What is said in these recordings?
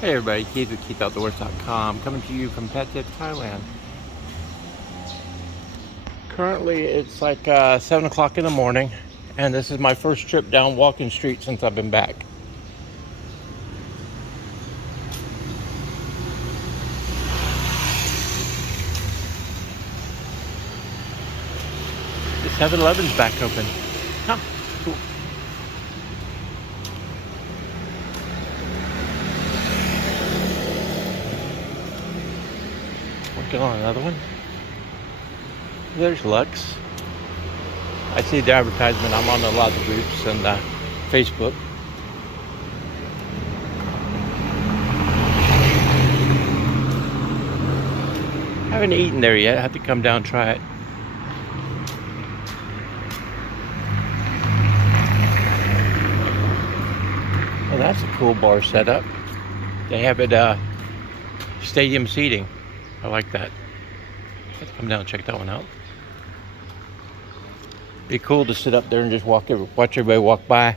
Hey everybody, Keith with KeithOutdoors.com, coming to you from Pattaya Thailand. Currently it's like 7 o'clock in the morning, and this is my first trip down Walking Street since I've been back. The 7-Eleven's back open. Huh, cool. Working on another one. There's Lux. I see the advertisement. I'm on a lot of groups and Facebook. Haven't eaten there yet. I have to come down and try it. Well, that's a cool bar setup. They have it stadium seating. I like that. Let's come down and check that one out. Be cool to sit up there and just watch everybody walk by.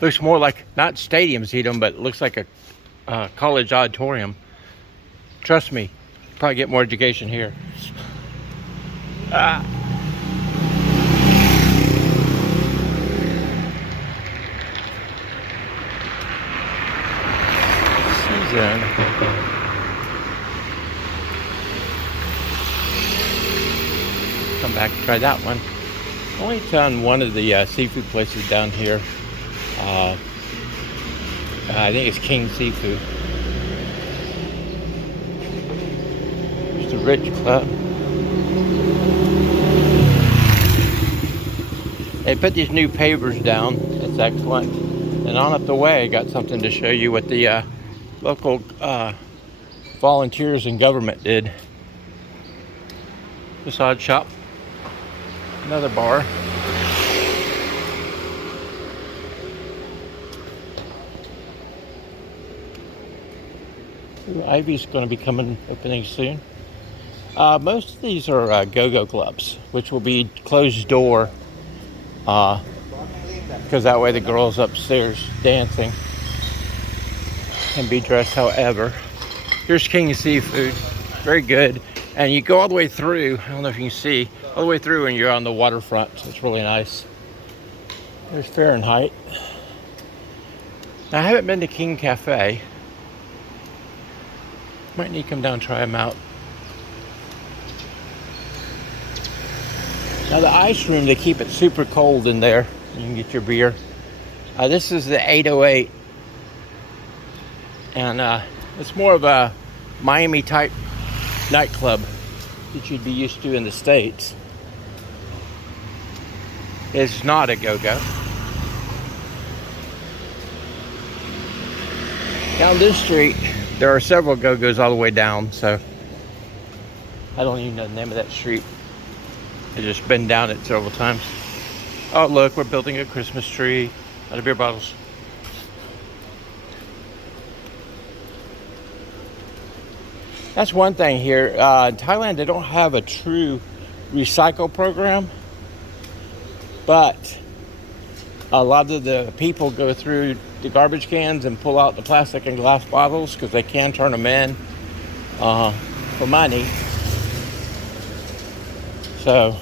Looks more like not stadium seating, but it looks like a college auditorium. Trust me, probably get more education here. Season. Come back and try that one. Only found one of the seafood places down here. I think it's King Seafood. There's the Rich Club. They put these new pavers down. It's excellent. And on up the way, I got something to show you what the local volunteers and government did. Massage shop. Another bar. Ivy's going to be opening soon. Most of these are go-go clubs, which will be closed door, because that way the girls upstairs dancing can be dressed however. Here's King of Seafood, very good. And you go all the way through, I don't know if you can see, all the way through and you're on the waterfront, so it's really nice. There's Fahrenheit. Now, I haven't been to King Cafe. Might need to come down and try them out. Now the ice room, they keep it super cold in there. You can get your beer. This is the 808. And it's more of a Miami type nightclub that you'd be used to in the States. It's not a go-go. Down this street, there are several go-go's all the way down, so I don't even know the name of that street. I've just been down it several times. Oh, look, we're building a Christmas tree out of beer bottles. That's one thing here. In Thailand, they don't have a true recycle program, but a lot of the people go through the garbage cans and pull out the plastic and glass bottles because they can turn them in for money. So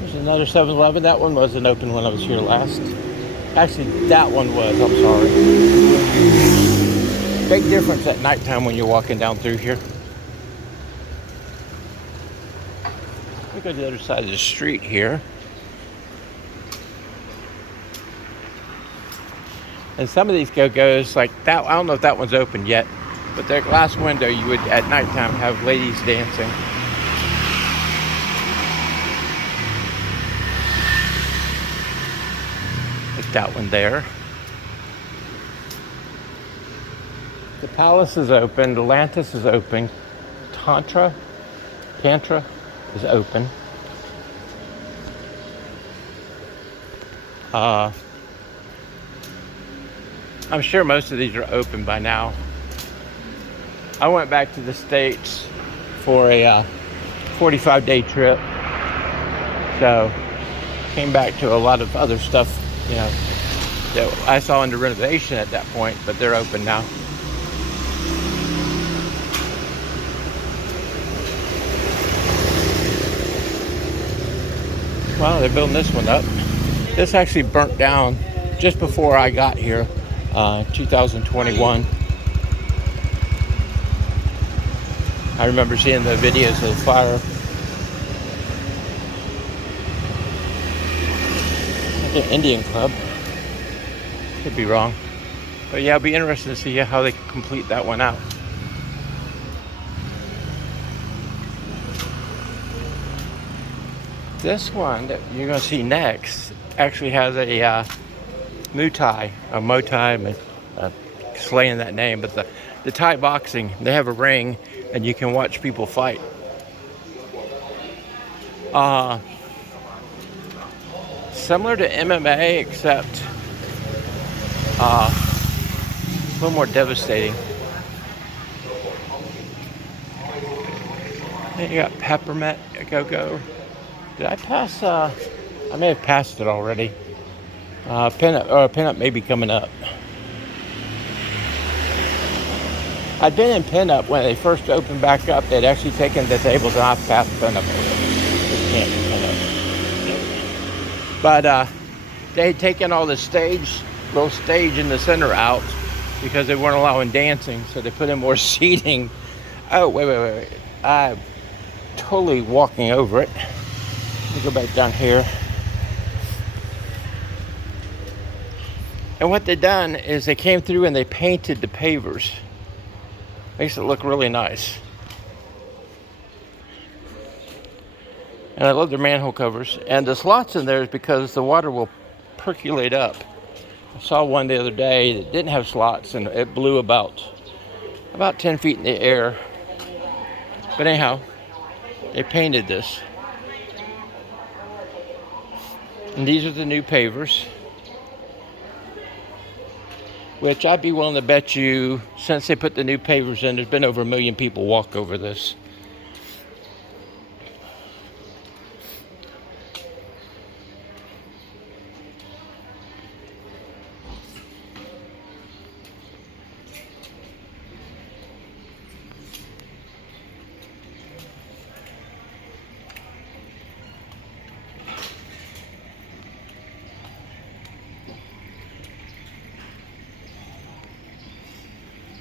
there's another 7-Eleven. That one wasn't open when I was here last. Actually, that one was. I'm sorry. Big difference at nighttime when you're walking down through here. Let me go to the other side of the street here. And some of these go-go's, like that, I don't know if that one's open yet, but their glass window, you would at nighttime have ladies dancing. Like that one there. The Palace is open, Atlantis is open, Tantra is open. I'm sure most of these are open by now. I went back to the States for a 45-day trip. So came back to a lot of other stuff, that I saw under renovation at that point, but they're open now. Well, they're building this one up. This actually burnt down just before I got here, 2021. I remember seeing the videos of the fire. I think Indian Club. Could be wrong. But yeah, it'll be interesting to see how they complete that one out. This one that you're going to see next actually has a Muay Thai, a Muay Thai, slaying that name, but the Thai boxing, they have a ring and you can watch people fight. Similar to MMA, except a little more devastating. Then you got peppermint go-go. Did I pass? I may have passed it already. Pinup may be coming up. I'd been in Pinup when they first opened back up. They'd actually taken the tables and I've passed Pinup. Just can't be Pinup. But they had taken all the little stage in the center out because they weren't allowing dancing. So they put in more seating. Oh, wait. I'm totally walking over it. Let me go back down here. And what they done is they came through and they painted the pavers. Makes it look really nice. And I love their manhole covers. And the slots in there is because the water will percolate up. I saw one the other day that didn't have slots and it blew about 10 feet in the air. But anyhow, they painted this. And these are the new pavers, which I'd be willing to bet you, since they put the new pavers in, there's been over 1 million people walk over this.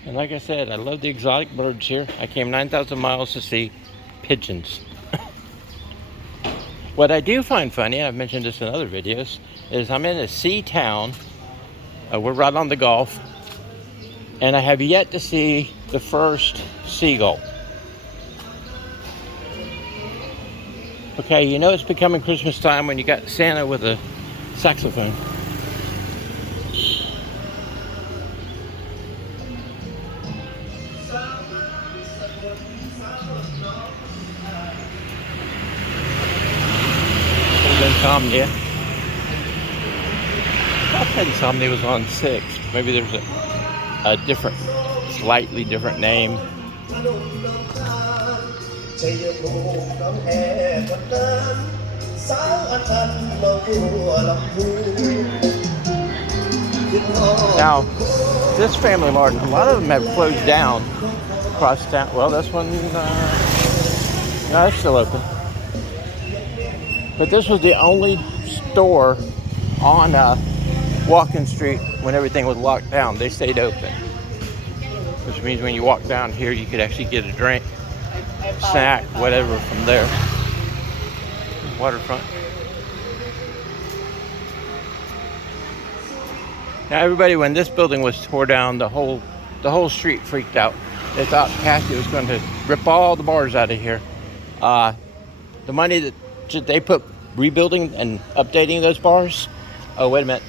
And like I said, I love the exotic birds here. I came 9,000 miles to see pigeons. What I do find funny, I've mentioned this in other videos, is I'm in a sea town. We're right on the Gulf. And I have yet to see the first seagull. Okay, you know it's becoming Christmas time when you got Santa with a saxophone. Insomnia. I thought Insomnia was on 6. Maybe there's a different, slightly different name. Now, this Family Mart, a lot of them have closed down across town. Well, this one, no, it's still open. But this was the only store on Walking Street when everything was locked down. They stayed open. Which means when you walk down here, you could actually get a drink, snack, whatever from there. Waterfront. Now everybody, when this building was tore down, the whole street freaked out. They thought Kathy was going to rip all the bars out of here. The money that they put rebuilding and updating those bars. Oh, wait a minute.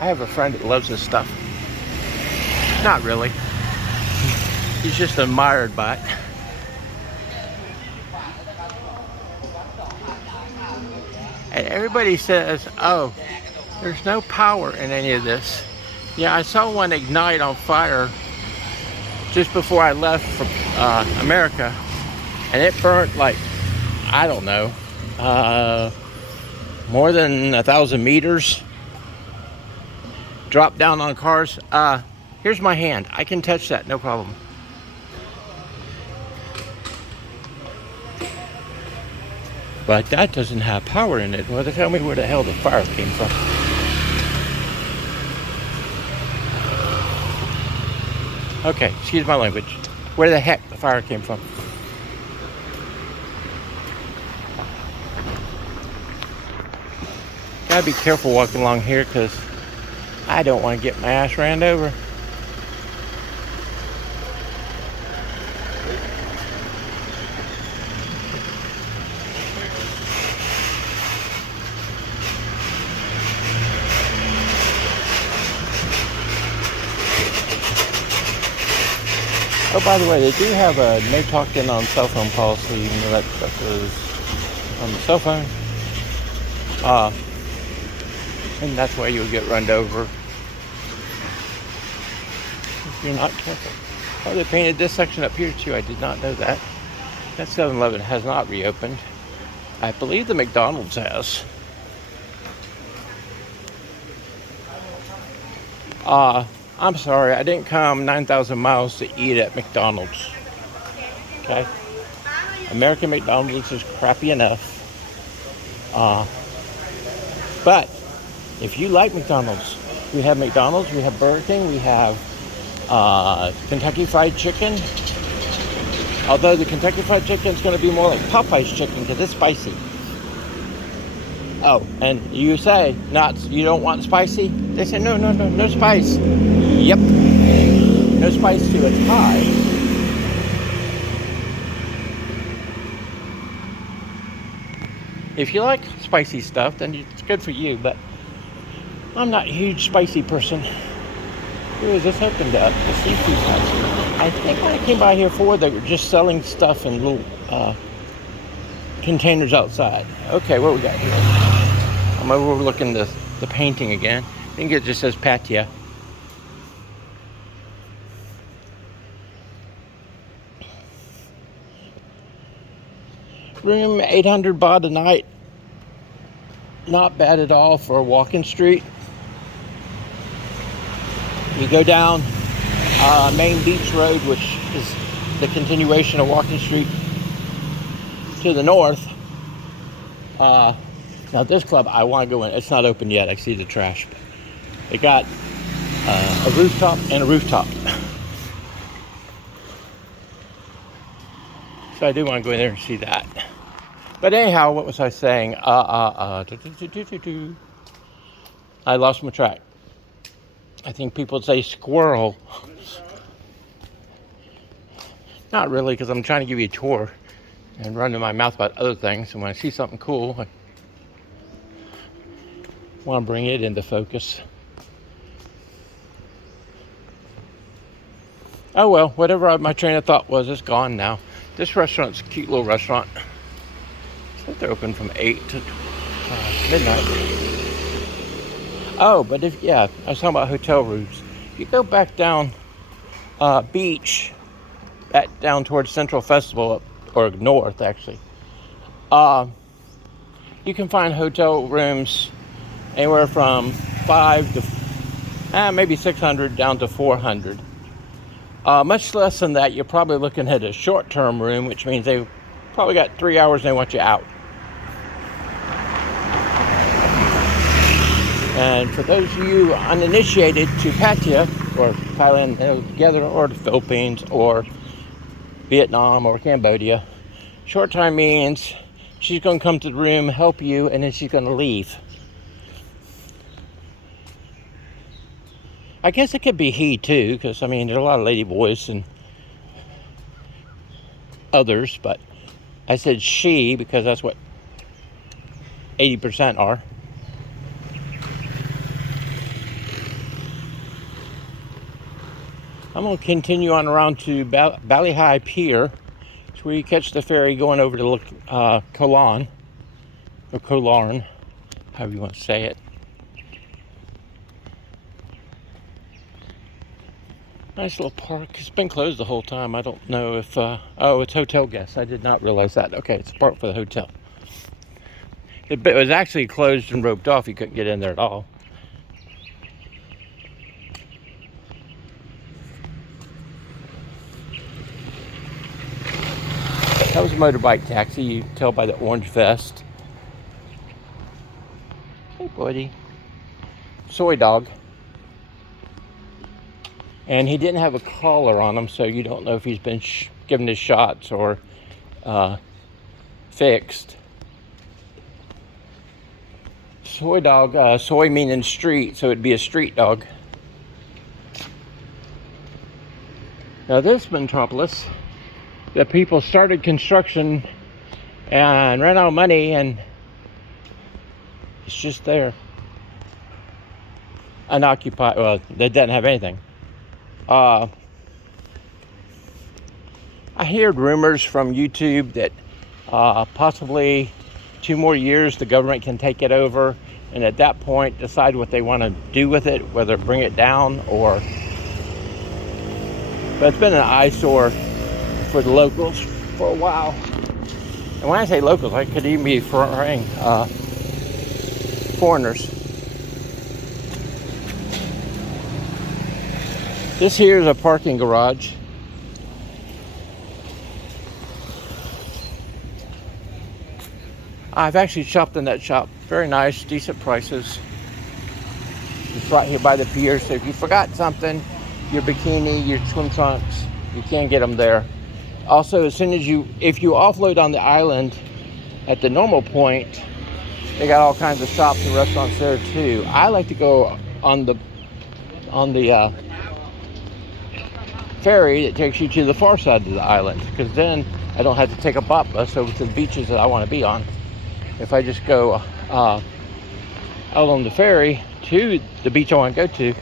I have a friend that loves this stuff. Not really. He's just admired by it. And everybody says, oh, there's no power in any of this. Yeah, I saw one ignite on fire just before I left for America. And it burnt like, I don't know, more than 1,000 meters. drop down on cars. Here's my hand. I can touch that, no problem. But that doesn't have power in it. Well, tell me where the hell the fire came from. Okay, excuse my language. Where the heck the fire came from? Gotta be careful walking along here because I don't want to get my ass ran over. Oh, by the way, they do have a no talking on cell phone policy, even though that stuff is on the cell phone. And that's why you'll get run over if you're not careful. Oh, they painted this section up here too. I did not know that. That 7-Eleven has not reopened. I believe the McDonald's has. I'm sorry, I didn't come 9,000 miles to eat at McDonald's. Okay? American McDonald's is crappy enough. But if you like McDonald's, we have McDonald's, we have Burger King, we have Kentucky Fried Chicken. Although the Kentucky Fried Chicken is going to be more like Popeye's chicken because it's spicy. Oh, and you say you don't want spicy? They say no spice. Yep, no spice to its high. If you like spicy stuff, then it's good for you. But I'm not a huge spicy person. Ooh, is this opened up? The seafood house. I think when I came by here before, they were just selling stuff in little containers outside. Okay, what we got here? I'm overlooking the painting again. I think it just says Pattaya. Room 800 baht a night. Not bad at all for a walking street. You go down Main Beach Road, which is the continuation of Walking Street to the north. Now this club, I want to go in. It's not open yet. I see the trash. They got a rooftop and a rooftop. So I do want to go in there and see that. But anyhow, what was I saying? I lost my track. I think people say squirrel. Not really, because I'm trying to give you a tour and run to my mouth about other things. And when I see something cool, I want to bring it into focus. Oh well, whatever my train of thought was, it's gone now. This restaurant's a cute little restaurant. I think they're open from 8 to midnight. Oh, but I was talking about hotel rooms. If you go back down beach, back down towards Central Festival, or north actually, you can find hotel rooms anywhere from 5 to maybe 600 down to 400. Much less than that, you're probably looking at a short-term room, which means they've probably got 3 hours and they want you out. And for those of you uninitiated to Pattaya, or Thailand together, or the Philippines, or Vietnam, or Cambodia, short time means she's going to come to the room, help you, and then she's going to leave. I guess it could be he too, because I mean, there's a lot of lady boys and others, but I said she because that's what 80% are. I'm going to continue on around to Ballyhai Pier. It's where you catch the ferry going over to Kolan, or Kolarn, however you want to say it. Nice little park. It's been closed the whole time. I don't know if... oh, it's hotel guests. I did not realize that. Okay, it's a park for the hotel. It was actually closed and roped off. You couldn't get in there at all. That was a motorbike taxi. You can tell by the orange vest. Hey, buddy. Soy dog. And he didn't have a collar on him, so you don't know if he's been given his shots or fixed. Soy dog, soy meaning street, so it'd be a street dog. Now this metropolis, the people started construction and ran out of money, and it's just there. Unoccupied, well, they didn't have anything. I heard rumors from YouTube that possibly 2 more years the government can take it over, and at that point decide what they want to do with it, whether bring it down or... But it's been an eyesore for the locals for a while. And when I say locals, I could even be referring foreigners. This here is a parking garage. I've actually shopped in that shop. Very nice, decent prices. It's right here by the pier, so if you forgot something, your bikini, your swim trunks, you can get them there. Also, as soon as if you offload on the island at the normal point, they got all kinds of shops and restaurants there too. I like to go on the ferry that takes you to the far side of the island, because then I don't have to take a boat bus over to the beaches that I want to be on. If I just go out on the ferry to the beach I want to go to.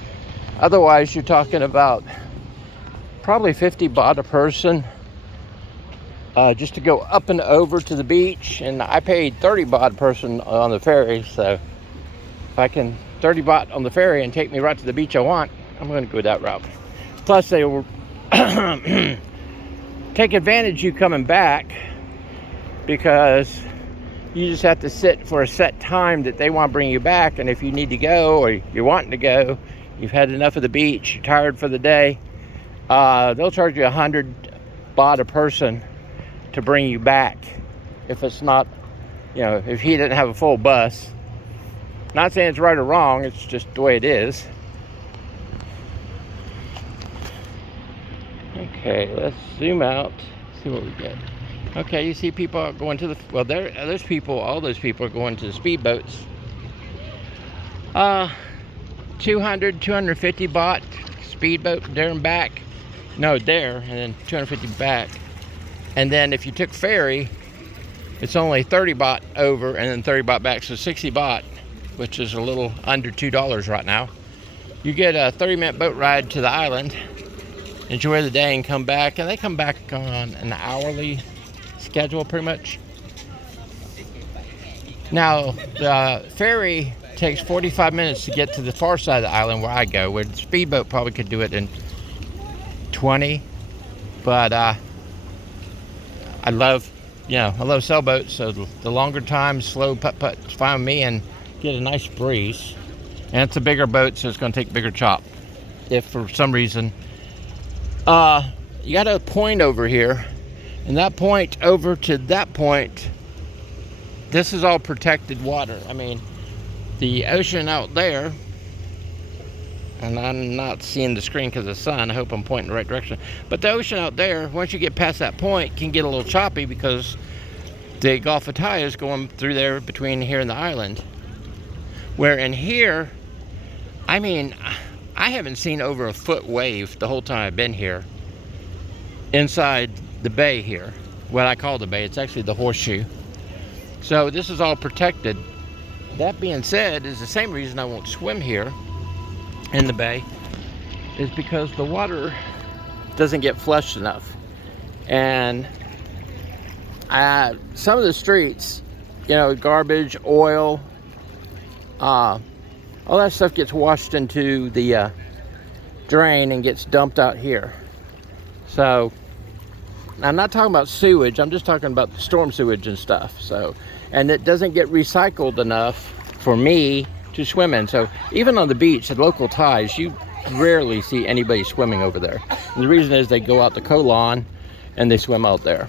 Otherwise, you're talking about probably 50 baht a person just to go up and over to the beach, and I paid 30 baht a person on the ferry. So if I can 30 baht on the ferry and take me right to the beach I want, I'm going to go that route. Plus, they will take advantage of you coming back, because you just have to sit for a set time that they want to bring you back. And if you need to go, or you're wanting to go, you've had enough of the beach, you're tired for the day, they'll charge you 100 baht a person to bring you back. If it's not, if he didn't have a full bus. Not saying it's right or wrong, it's just the way it is. Okay, let's zoom out, see what we get. Okay, you see people going to all those people are going to the speedboats. 200, 250 baht speedboat there and back. No, there, and then 250 back. And then if you took ferry, it's only 30 baht over and then 30 baht back, so 60 baht, which is a little under $2 right now. You get a 30-minute boat ride to the island, enjoy the day, and come back. And they come back on an hourly schedule, pretty much. Now, the ferry takes 45 minutes to get to the far side of the island where I go, where the speedboat probably could do it in 20. But I love sailboats, so the longer time, slow putt-putt is fine with me, and get a nice breeze. And it's a bigger boat, so it's going to take bigger chop. If for some reason, you got a point over here, and that point over to that point, this is all protected water. I mean, the ocean out there, and I'm not seeing the screen because of the sun, I hope I'm pointing the right direction, but the ocean out there, once you get past that point, can get a little choppy, because the Gulf of Thai is going through there between here and the island. Where in here, I mean, I haven't seen over a foot wave the whole time I've been here inside the bay here. What I call the bay, it's actually the horseshoe. So this is all protected. That being said, is the same reason I won't swim here in the bay, is because the water doesn't get flushed enough. And some of the streets, garbage, oil, all that stuff gets washed into the drain and gets dumped out here. So I'm not talking about sewage, I'm just talking about storm sewage and stuff. So, and it doesn't get recycled enough for me to swim in. So even on the beach at local Thais, you rarely see anybody swimming over there. And the reason is they go out to Koh Lan and they swim out there.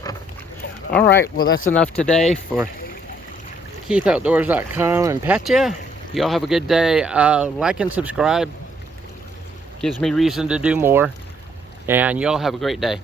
All right, well, that's enough today for KeithOutdoors.com and Pattaya. Y'all have a good day. Like and subscribe. Gives me reason to do more. And y'all have a great day.